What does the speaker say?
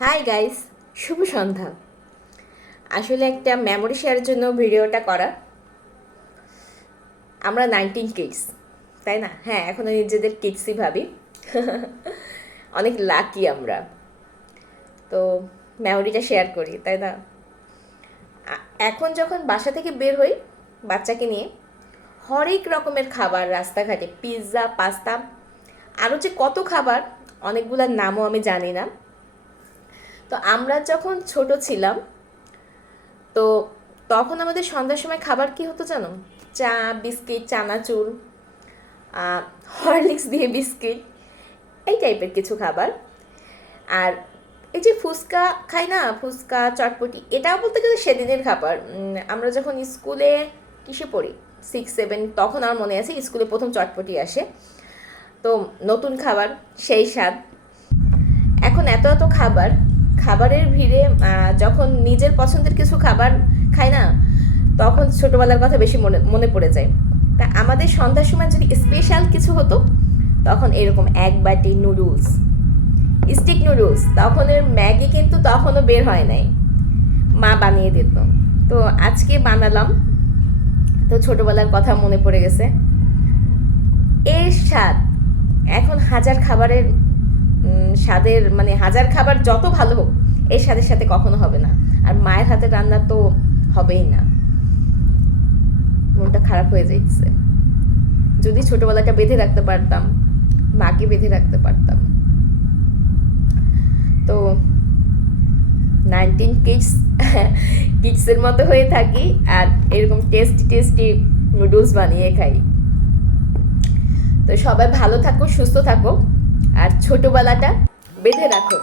Hi guys, শুভ সন্ধ্যা। আসলে একটা memory শেয়ারের জন্য ভিডিওটা করা। আমরা 19 কিডস, তাই না? হ্যাঁ, এখনও নিজেদের কিডসই ভাবি। অনেক লাকি আমরা। তো মেমোরিটা শেয়ার করি, তাই না? এখন যখন বাসা থেকে বের হই বাচ্চাকে নিয়ে, হরেক রকমের খাবার রাস্তাঘাটে, পিৎজা, পাস্তা, আরও যে কত খাবার, অনেকগুলোর নামও আমি জানি না। তো আমরা যখন ছোট ছিলাম, তো তখন আমাদের সন্ধ্যার সময় খাবার কি হতো জানো? চা, বিস্কিট, চানাচুর, হরলিক্স দিয়ে বিস্কিট, এই টাইপের কিছু খাবার। আর এই যে ফুচকা খাই না, ফুচকা, চটপটি, এটাও বলতে গেলে সেদিনের খাবার। আমরা যখন স্কুলে কিসে পড়ি, 6-7, তখন আমার মনে আছে স্কুলে প্রথম চটপটি আসে। তো নতুন খাবার, সেই স্বাদ। এখন এত এত খাবার, খাবারের ভিড়ে যখন নিজের পছন্দের কিছু খাবার খাই না, তখন ছোটোবেলার কথা বেশি মনে মনে পড়ে যায়। তা আমাদের সন্ধ্যার সময় যদি স্পেশাল কিছু হতো, তখন এরকম এক বাটি নুডলস, স্টিক নুডলস, তখনের ম্যাগি কিন্তু তখনও বের হয় নাই, মা বানিয়ে দিত। তো আজকে বানালাম, তো ছোটোবেলার কথা মনে পড়ে গেছে। এর স্বাদ এখন হাজার খাবারের স্বাদের, মানে হাজার খাবার যত ভালো হোক, এর স্বাদের সাথে কখনো হবে না। আর মায়ের হাতের রান্না তো হবেই না। মনটা খারাপ হয়ে যাচ্ছে। যদি ছোটবেলাটা বেঁধে রাখতে পারতাম, মাকে বেঁধে রাখতে পারতাম। তো 19 কিডস, কিডসের মতো হয়ে থাকি আর এরকম টেস্টি টেস্টি নুডলস বানিয়ে খাই। তো সবাই ভালো থাকো, সুস্থ থাকো, আর ছোটবেলাটা বেঁধে রাখো।